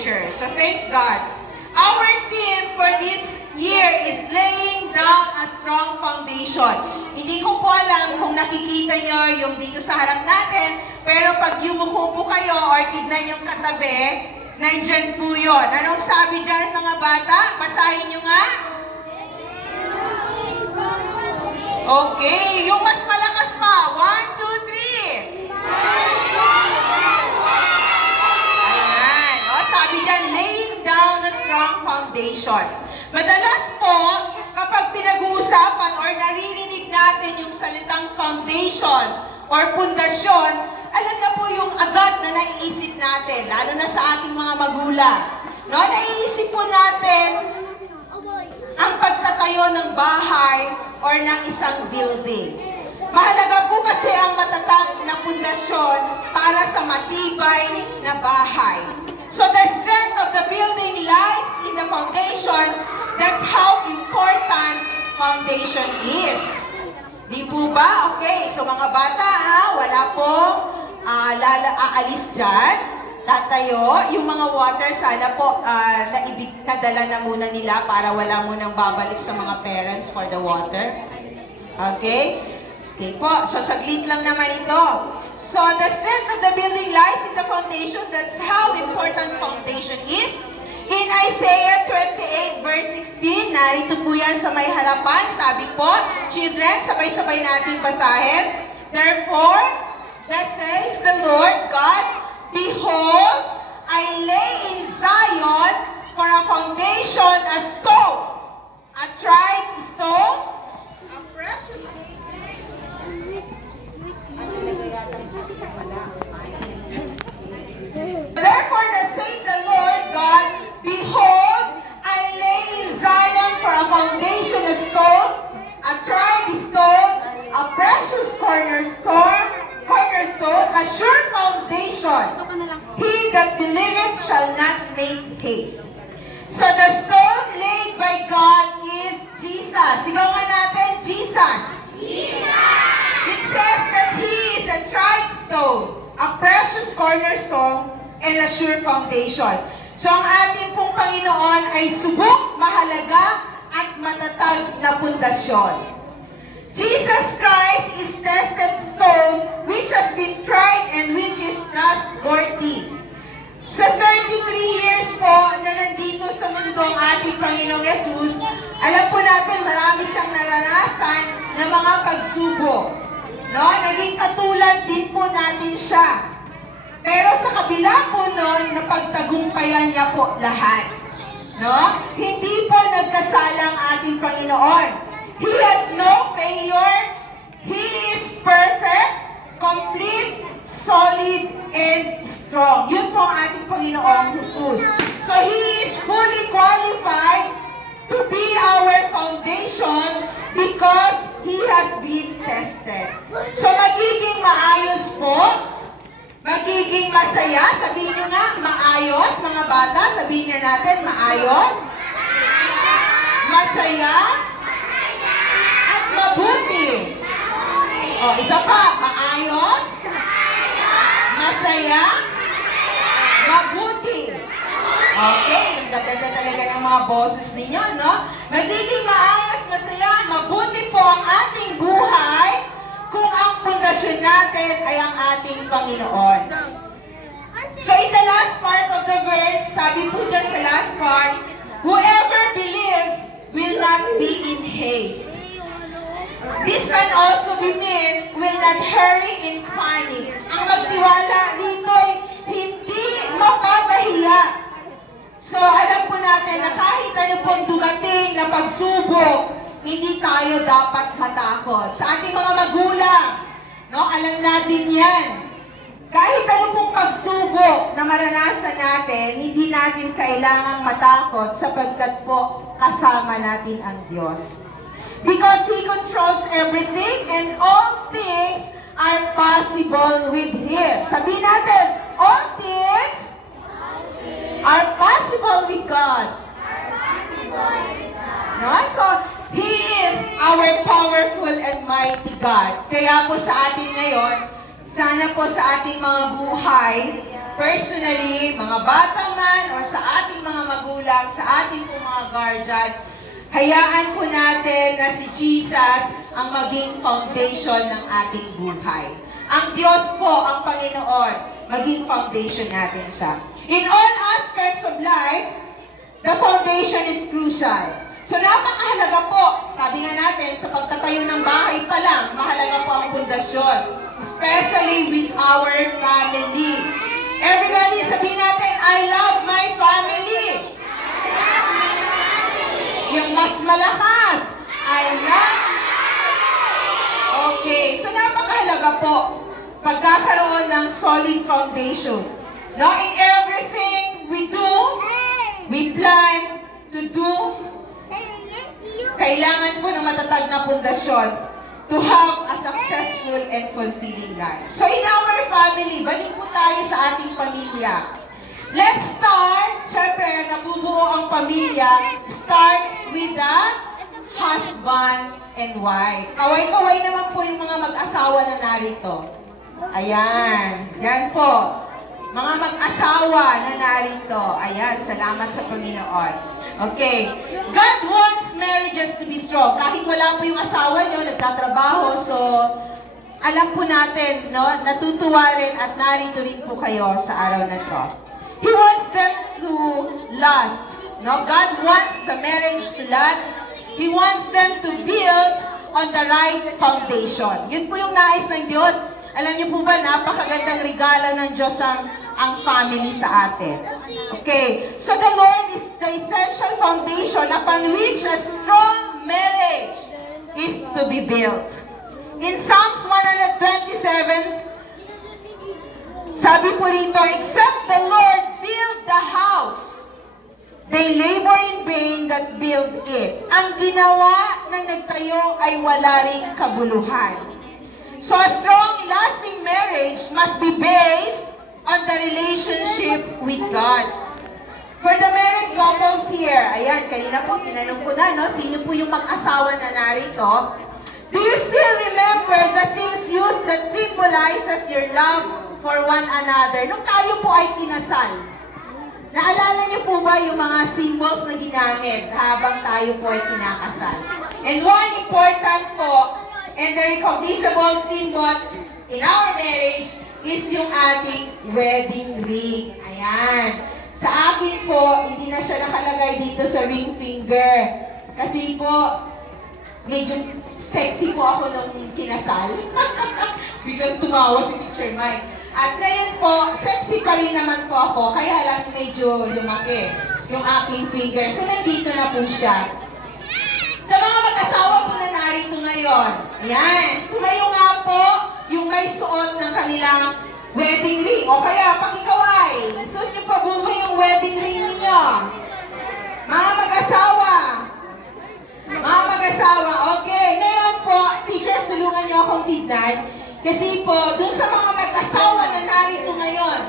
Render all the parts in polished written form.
future. So thank God. Our theme for this year is laying down a strong foundation. Hindi ko po alam kung nakikita nyo yung dito sa harap natin, pero pag yumuko po kayo or tignan yung katabi, nandyan po yun. Anong sabi dyan mga bata? Basahin nyo nga. Okay, yung mas malakas pa. 1, 2, 3. Ayan. O, sabi dyan, laying down a strong foundation. Madalas po, kapag pinag-uusapan or naririnig natin yung salitang foundation or pundasyon, alam na po yung agad na naiisip natin, lalo na sa ating mga magulang. No, naiisip po natin ang pagtatayo ng bahay or ng isang building. Mahalaga po kasi ang matatag na pundasyon para sa matibay na bahay. So the strength of the building lies in the foundation. That's how important foundation is. Di po ba? Okay, so mga bata ha, wala po aalis dyan. Tatayo. Yung mga water sana po nadala na muna nila para wala munang babalik sa mga parents for the water. Okay? Okay po. So saglit lang naman ito. So the strength of the building lies in the foundation. That's how important foundation is. In Isaiah 28 verse 16, narito po yan sa may harapan. Sabi po, children, sabay-sabay natin basahin. Therefore, that says the Lord God, behold, I lay in Zion for a foundation, a stone, a tried stone, a precious stone. Therefore, thus saith the Lord God, behold, I lay in Zion for a foundation, a stone, a tried stone, a precious cornerstone, a sure foundation. He that believeth shall not make haste. So the stone laid by God is Jesus. Sigaw nga natin, Jesus. It says that He is a tried stone, a precious cornerstone, and a sure foundation. So ang ating pong Panginoon ay subok, mahalaga, at matatag na pundasyon. Jesus Christ is tested stone which has been tried and which is trustworthy. Sa 33 years po na nandito sa mundo ang ating Panginoong Yesus, alam po natin marami siyang naranasan ng mga pagsubok. No? Naging katulad din po natin siya. Pero sa kabila po noon, napagtagumpayan niya po lahat. No? Hindi po nagkasala ang ating Panginoon. He had no failure. He is perfect, complete, solid, and strong. Yun po ang ating Panginoong Jesus. So He is fully qualified to be our foundation because He has been tested. So magiging maayos po, magiging masaya. Sabihin nyo nga, maayos, mga bata. Sabihin nga natin, maayos, masaya, at mabuti. O, isa pa, maayos, masaya, mabuti. Okay, ang gaganda talaga ng mga boses ninyo, no? Magiging maayos, masaya, mabuti po ang ating buhay kung ang pundasyon natin ay ang ating Panginoon. So in the last part of the verse, sabi po dyan sa last part, whoever believes will not be in haste. This can also be meant will not hurry in panic. Ang magtiwala dito ay hindi mapapahiya. So alam po natin na kahit ano pong dumating na pagsubok, hindi tayo dapat matakot. Sa ating mga magulang, no, alam natin yan. Kahit ano pong pagsubok na maranasan natin, hindi natin kailangang matakot sapagkat po kasama natin ang Diyos. Because He controls everything and all things are possible with Him. Sabihin natin, all things are possible with God. No? So, He is our powerful and mighty God. Kaya po sa atin ngayon, sana po sa ating mga buhay, personally, mga bata man or sa ating mga magulang, sa ating po mga guardian. Hayaan po natin na si Jesus ang maging foundation ng ating buhay. Ang Diyos po, ang Panginoon, maging foundation natin siya. In all aspects of life, the foundation is crucial. So napakahalaga po, sabi nga natin, sa pagtatayo ng bahay pa lang, mahalaga po ang pundasyon. Especially with our family. Everybody, sabihin natin, I love my family. Yung mas malakas, I love. Okay, so napakahalaga po, pagkakaroon ng solid foundation. No, in everything we do, we plan to do, kailangan po ng matatag na pundasyon to have a successful and fulfilling life. So in our family, balik po tayo sa ating pamilya. Let's start, syempre, nabubuo ang pamilya, start with the husband and wife. Kaway-kaway naman po yung mga mag-asawa na narito. Ayan, yan po. Mga mag-asawa na narito. Ayan, salamat sa Panginoon. Okay. God wants marriages to be strong. Kahit wala po yung asawa nyo, nagtatrabaho, so alam po natin, no, natutuwa rin at narito rin po kayo sa araw na to. He wants them to last. No? God wants the marriage to last. He wants them to build on the right foundation. Yun po yung nais ng Diyos. Alam niyo po ba, napakagandang regalo ng Diyos ang family sa atin. Okay, so the Lord is the essential foundation upon which a strong marriage is to be built. In Psalms 127, sabi po rito, except the Lord build the house, they labor in vain that build it. Ang ginawa ng nagtayo ay wala ring kabuluhan. So a strong, lasting marriage must be based on the relationship with God. For the married couples here, ayan, kanina po, tinanong ko na, no? Sino po yung mag-asawa na narito? Do you still remember the things used that symbolizes your love for one another? Nung tayo po ay kinasal, naalala niyo po ba yung mga symbols na ginamit habang tayo po ay kinakasal? And one important po, and the recognizable symbol in our marriage is yung ating wedding ring. Ayan. Sa akin po, hindi na siya nakalagay dito sa ring finger. Kasi po, medyo sexy po ako nung kinasal. Biglang tumawa si Teacher Mike. At ngayon po, sexy pa rin naman po ako, kaya lang medyo lumaki yung aking finger. So, nandito na po siya. Sa mga mag-asawa po na narito ngayon, ayan, tumayo nga po yung may suot ng kanilang wedding ring. O kaya, pakikaway, suot niyo pa po ba yung wedding ring niyo? Mga mag-asawa, okay. Ngayon po, teachers, tulungan niyo akong tignan. Kasi po, dun sa mga mag-asawa na narito ngayon,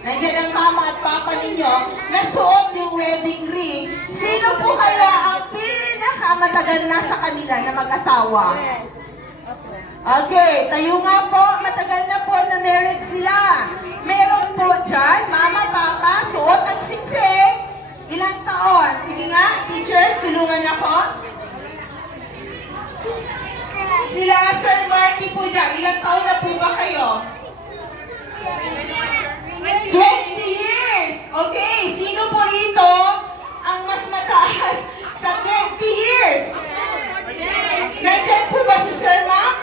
nandiyan ang mama at papa ninyo, nasuot yung wedding ring. Sino po kaya ang pinakamatagal na sa kanila na mag-asawa? Okay, tayo nga po, matagal na po na married sila. Meron po dyan, mama, papa, suot ang singsing. Ilang taon? Sige nga, teachers, tulungan ako. Sila, Sir Marty po dyan. Ilang taon na po ba kayo? 20 years! Okay, sino po rito ang mas mataas sa 20 years? Nandyan po ba si Sir Ma'am?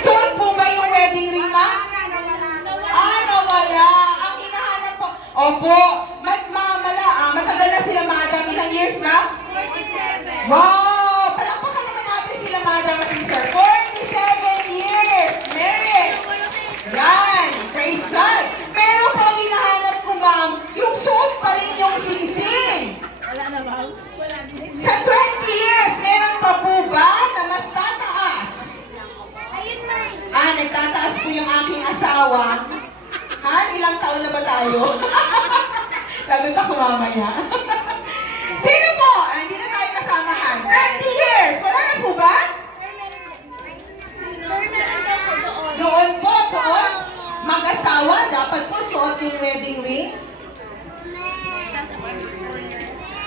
Suot po ba yung wedding ring, Ma'am? Nawala. Ang hinahanap po. Opo, matagal na sila, Madam. Ilang years, Ma'am? 47. Wow! Palakpakan naman natin sila, Madam at Sir. 47 years! Married! Yan! Praise God! Pero pa hinahanap ko, Ma'am, yung suot pa rin yung singsing. Wala na, Ma'am? Wala din. Sa 20 years, meron pa po ba na mas tataas? Nagtataas po yung aking asawa. Ilang taon na ba tayo? Lagot ako mamaya. Sino po? Hindi na tayo kasamahan. 20 years! Wala na po ba? Doon po. Mag-asawa, dapat po suot yung wedding rings.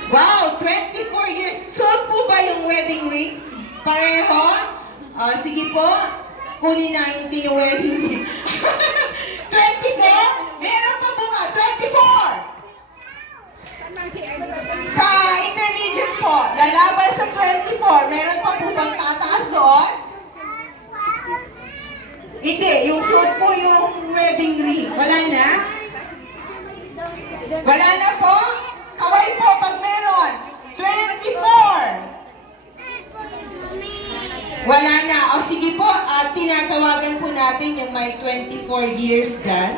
Wow, 24 years. Suot po ba yung wedding ring? Pareho? Sige po, kunin na yung wedding ring. 24? Meron pa po ba? 24! Sa intermediate po, lalaban sa 24, meron pa po bang tataas doon? Hindi, yung suot po yung wedding ring. Wala na? Wala na po? Kaway po pag meron. 24. Wala na. O sige po, tinatawagan po natin yung may 24 years dyan.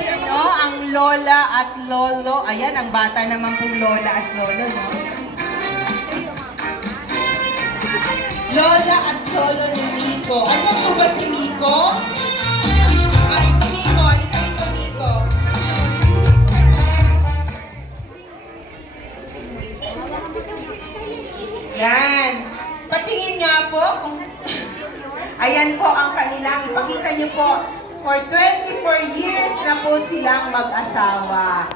Ano, ang lola at lolo. Ayan, ang bata naman pong lola at lolo, no? Lola at lolo ni Miko. Ano po ba si Miko? Ay, si Miko. Halika rito, Miko. Yan. Patingin nga po kung... Ayan po ang kanilang. Ipakita niyo po. For 24 years na po silang mag-asawa.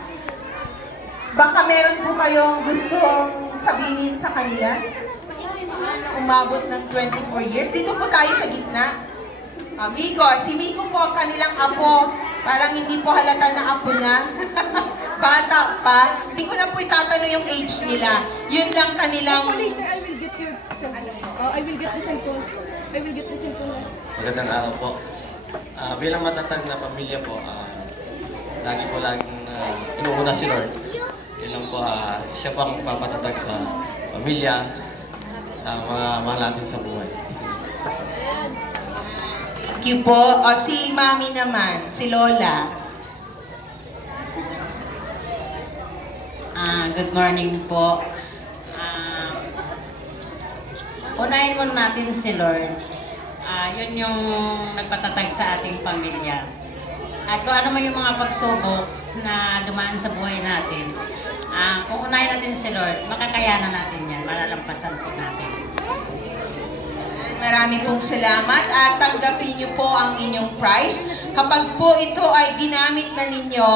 Baka meron po kayong gustong sabihin sa kanila? Umabot ng 24 years. Dito po tayo sa gitna. Miko, si Miko po ang kanilang apo. Parang hindi po halata na apo na. Bata pa. Hindi ko na po itatanong yung age nila. Yun lang kanilang... I will get the cellphone. Magandang araw po. Bilang matatag na pamilya po, lagi po laging inuuna si Lord. Yun lang po, siya po ang papatatag sa pamilya, sa mga mahal natin sa buhay. Thank you po. O si Mami naman, si Lola. Good morning po. Unahin muna natin si Lord. Yun yung nagpatatag sa ating pamilya. At kung ano man yung mga pagsubok na dumaan sa buhay natin, kung unahin natin si Lord, makakayanan natin yan, malalampasan po natin. Marami pong salamat at tanggapin niyo po ang inyong prize. Kapag po ito ay ginamit na ninyo,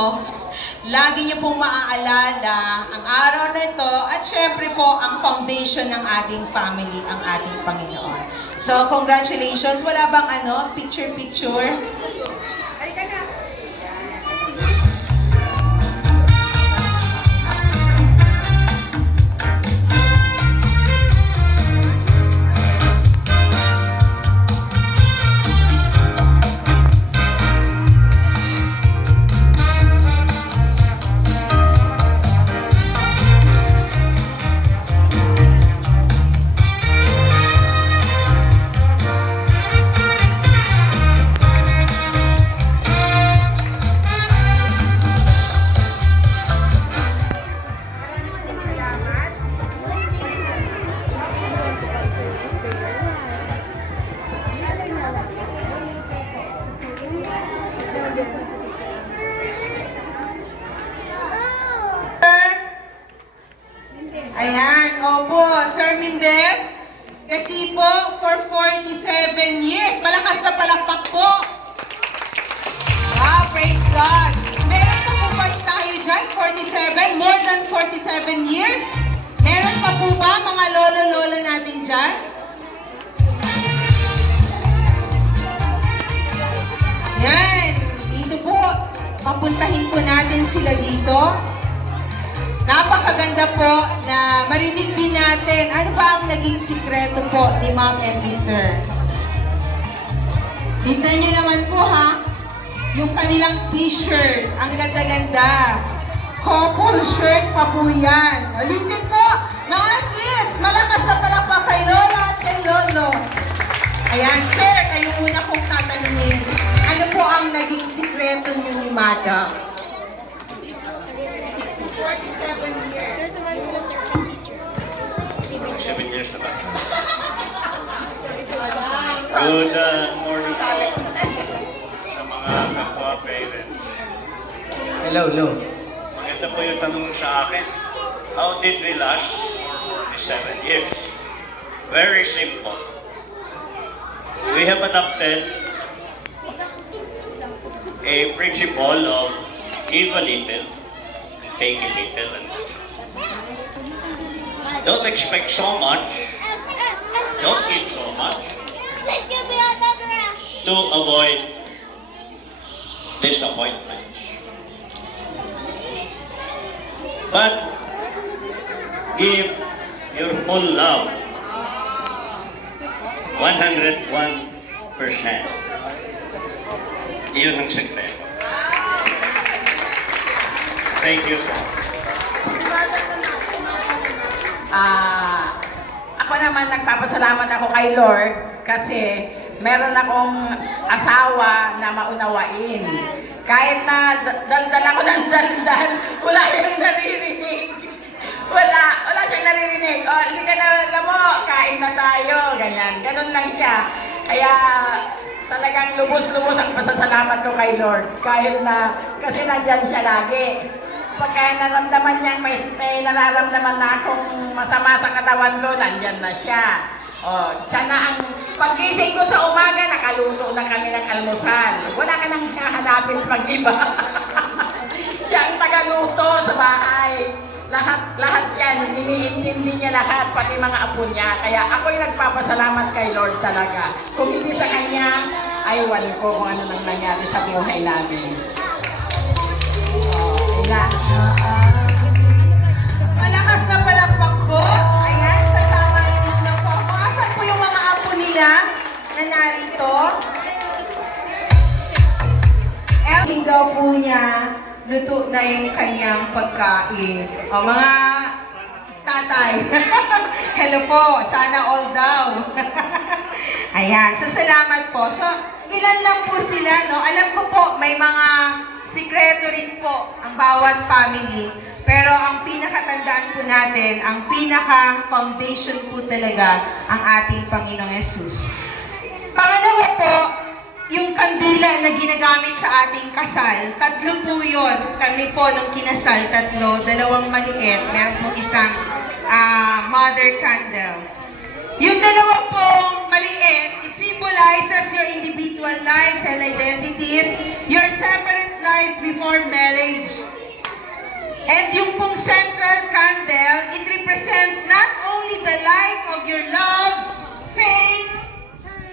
lagi niyo pong maaalala ang araw na ito at syempre po ang foundation ng ating family, ang ating Panginoon. So, congratulations. Wala bang picture-picture? Halika na. Ayan, opo, Sir Mendez. Kasi po, for 47 years, malakas na palakpak po. Wow, praise God. Meron pa po ba tayo dyan, 47, more than 47 years? Meron pa po ba mga lolo-lolo natin dyan? Yan, dito po, papuntahin po natin sila dito. Napakaganda po na marinig din natin ano ba ang naging sikreto po ni Ma'am and ni Sir. Tignan nyo naman po ha, yung kanilang t-shirt, ang ganda-ganda. Couple shirt pa po yan. Ulitin po, mga kids, malakas na palakpak kay Lola at kay Lolo. Ayan, Sir, kayo muna kong tatanungin. Ano po ang naging sikreto nyo ni Madam? 47 years. 7 years na ba? Good morning po sa mga kapwa parents. Hello. Maganda po yung tanong sa akin. How did we last for 47 years? Very simple. We have adopted a principle of give a little, take a little, and don't expect so much, don't give so much to avoid disappointments. But give your full love, 101%. Iyon ang sekreto. Thank you so much. Ako naman nagpapasalamat ako kay Lord kasi meron akong asawa na maunawain. Kahit na daldal ako ng daldal, wala siyang naririnig. Wala siyang naririnig. O, hindi ka na, alam mo, kain na tayo, ganyan. Ganun lang siya. Kaya talagang lubos-lubos ang pasasalamat ko kay Lord. Kahit na, kasi nandyan siya lagi. Pagka naramdaman niya, may nararamdaman na akong masama sa katawan ko, nandyan na siya. O, siya na ang paggising ko sa umaga, nakaluto na kami ng almusal. Wala ka nang hahanapin pag iba. Siya ang tagaluto sa bahay. Lahat yan, iniintindi niya lahat, pati mga apo niya. Kaya ako'y nagpapasalamat kay Lord talaga. Kung hindi sa Kanya, ay wala ko kung ano nang nangyari sa buhay namin. Malakas na palakpak ko. Ayan, sasama rin muna po ako. Asan po yung mga apo nila na narito? Elsing daw po niya, luto na yung kanyang pagkain. O mga tatay. Hello po, sana all daw. Ayan, so salamat po. So, ilan lang po sila, no? Alam ko po, may mga sikreto rin po ang bawat family. Pero ang pinakatandaan po natin, ang pinaka-foundation po talaga ang ating Panginoong Yesus. Pangalawa po, yung kandila na ginagamit sa ating kasal, 3 po yun. Kami po nung kinasal, 3, 2 maliit, meron po isang mother candle. Yung 2 pong maliit, it symbolizes your individual lives and identities, your separate lives before marriage. And yung pong central candle, it represents not only the light of your love, faith,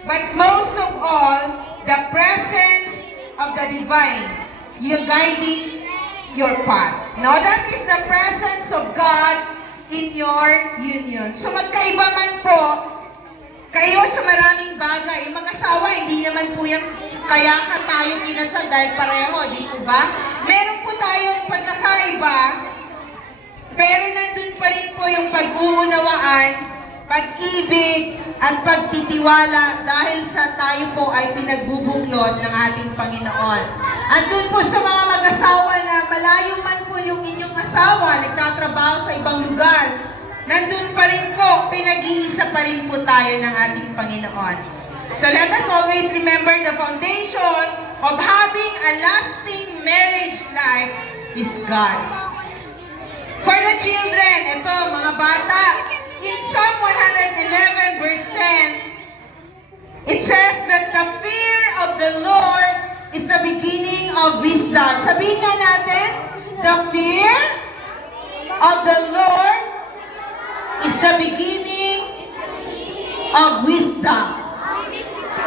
but most of all, the presence of the divine, you're guiding your path. Now, that is the presence of God in your union. So, magkaiba man po kayo sa maraming bagay. Yung mag-asawa, hindi naman po yung kaya ka tayo kinasal dahil pareho, di po ba? Meron po tayong pagkakaiba, pero nandun pa rin po yung pag-uunawaan, pag-ibig, at pagtitiwala dahil sa tayo po ay pinagbubuklod ng ating Panginoon. At dun po sa mga mag-asawa na malayo man po yung inyong asawa, nagtatrabaho sa ibang lugar, nandun pa rin po, pinag-iisa pa rin po tayo ng ating Panginoon. So let us always remember the foundation of having a lasting marriage life is God. For the children, ito mga bata, in Psalm 111 verse 10, it says that the fear of the Lord is the beginning of wisdom. Sabihin nga natin, the fear of the Lord is the beginning of wisdom.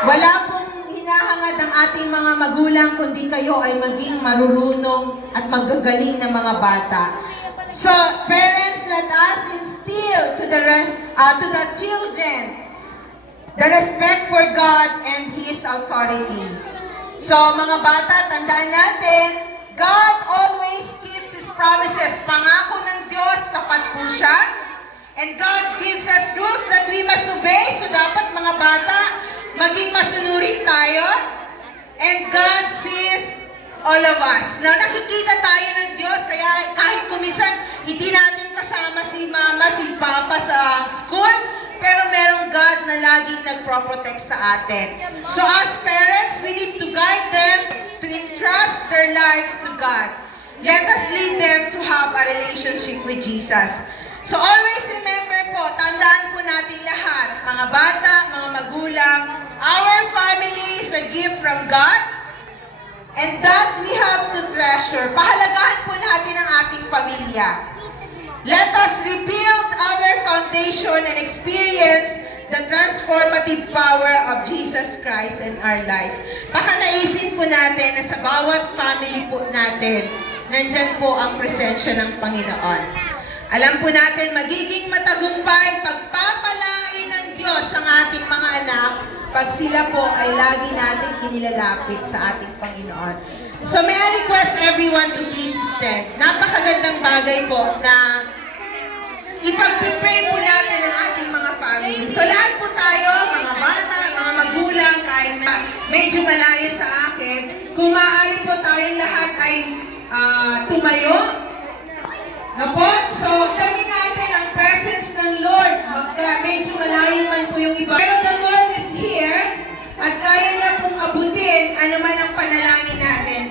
Wala pong hinahangad ang ating mga magulang kundi kayo ay maging marurunong at magagaling na mga bata. So, parents, let us instill to the children the respect for God and His authority. So, mga bata, tandaan natin, God always keeps His promises. Pangako ng Diyos, tapat po siya. And God gives us rules that we must obey. So, dapat mga bata, maging masunurin tayo. And God sees all of us. Now, nakikita tayo ng Diyos, kaya kahit kumisan, hindi natin kasama si mama, si papa sa school, pero merong God na laging nagpro-protect sa atin. So, as parents, we need to guide them to entrust their lives to God. Let us lead them to have a relationship with Jesus. So, always remember po, tandaan po natin lahat, mga bata, mga magulang, our family is a gift from God. And that we have to treasure. Pahalagahan po natin ang ating pamilya. Let us rebuild our foundation and experience the transformative power of Jesus Christ in our lives. Baka naisip po natin na sa bawat family po natin, nandyan po ang presensya ng Panginoon. Alam po natin, magiging matagumpay, pagpapalain ng Diyos ang ating mga anak pag sila po ay lagi natin inilalapit sa ating Panginoon. So may I request everyone to please stand. Napakagandang bagay po na ipag-pray po natin ang ating mga family. So lahat po tayo, mga bata, mga magulang, kahit na medyo malayo sa akin, kung maaari po tayong lahat ay tumayo. Na po? So, tabi natin ang presence ng Lord. Medyo malayo man po yung iba. Pero the Lord is here at kaya niya pong abutin ano man ang panalangin natin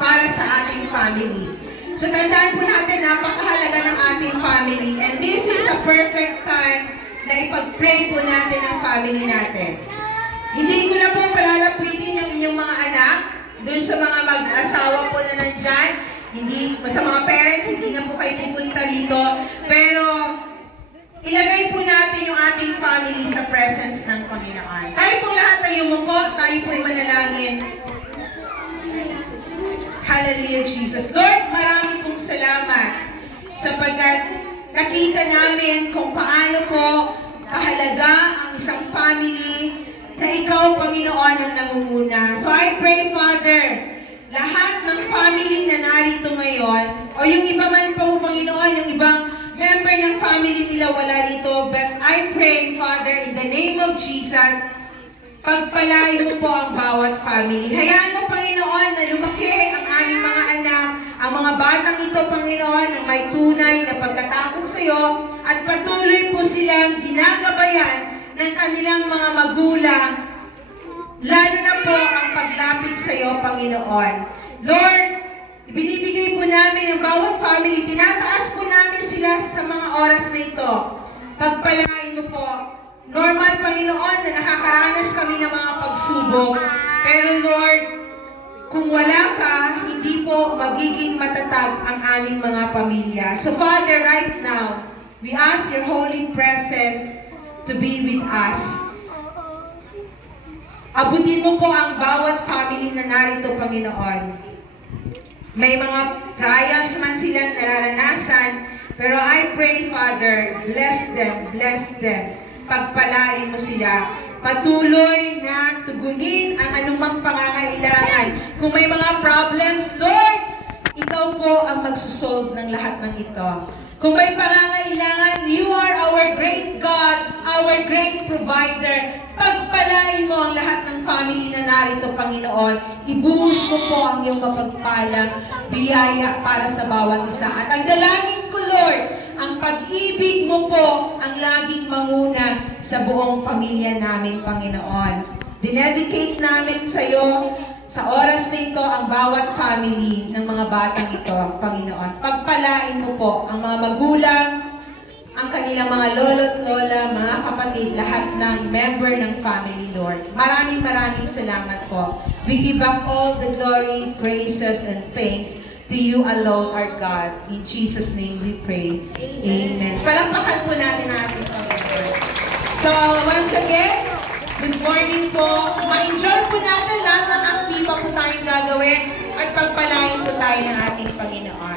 para sa ating family. So, tandaan po natin, napakahalaga ng ating family. And this is a perfect time na ipag-pray po natin ang family natin. Hindi ko na po palalapitin yung inyong mga anak, dun sa mga mag-asawa po na nandyan. Hindi, sa mga parents, hindi na po kayo pupunta dito. Pero, ilagay po natin yung ating family sa presence ng Panginoon. Tayo po lahat ay umupo, tayo po ay manalangin. Hallelujah, Jesus. Lord, marami pong salamat sapagkat nakita namin kung paano po kahalaga ang isang family na ikaw, Panginoon, ang nangunguna. So I pray, Father, lahat ng family na narito ngayon, o yung iba man po, Panginoon, yung ibang member ng family nila wala rito, but I pray, Father, in the name of Jesus, pagpalain mo po ang bawat family. Hayaan mo, Panginoon, na lumaki ang aming mga anak, ang mga batang ito, Panginoon, na may tunay na pagkatakot sa iyo, at patuloy po silang ginagabayan ng kanilang mga magulang, lalo na po ang paglapit sa iyo, Panginoon. Lord, binibigay po namin ang bawat family, tinataas po namin sila sa mga oras na ito. Pagpalain mo po. Normal, Panginoon, na nakakaranas kami ng mga pagsubok. Pero Lord, kung wala ka, hindi po magiging matatag ang aming mga pamilya. So Father, right now, we ask your holy presence to be with us. Abutin mo po ang bawat family na narito, Panginoon. May mga trials man silang nararanasan, pero I pray, Father, bless them. Pagpalain mo sila. Patuloy na tugunin ang anumang pangangailangan. Kung may mga problems, Lord, ikaw po ang magsusolve ng lahat ng ito. Kung may pangangailangan, you are our great God, our great provider. Pagpalain mo ang lahat ng family na narito, Panginoon. Ibuhos mo po ang iyong mapagpalang biyaya para sa bawat isa. At ang dalangin ko, Lord, ang pag-ibig mo po ang laging manguna sa buong pamilya namin, Panginoon. Dinedicate namin sa iyo sa oras na ito ang bawat family ng mga batang ito, Panginoon. Pagpalain mo po ang mga magulang, ang kanilang mga lolo't lola, mga kapatid, lahat ng member ng family, Lord. Maraming salamat po. We give up all the glory, praises, and thanks to you alone, our God. In Jesus' name we pray. Amen. Palakpakan po natin ang ating Panginoon. So, once again, good morning po. Ma-enjoy po natin lahat ng aktiba po tayong gagawin at pagpalain po tayo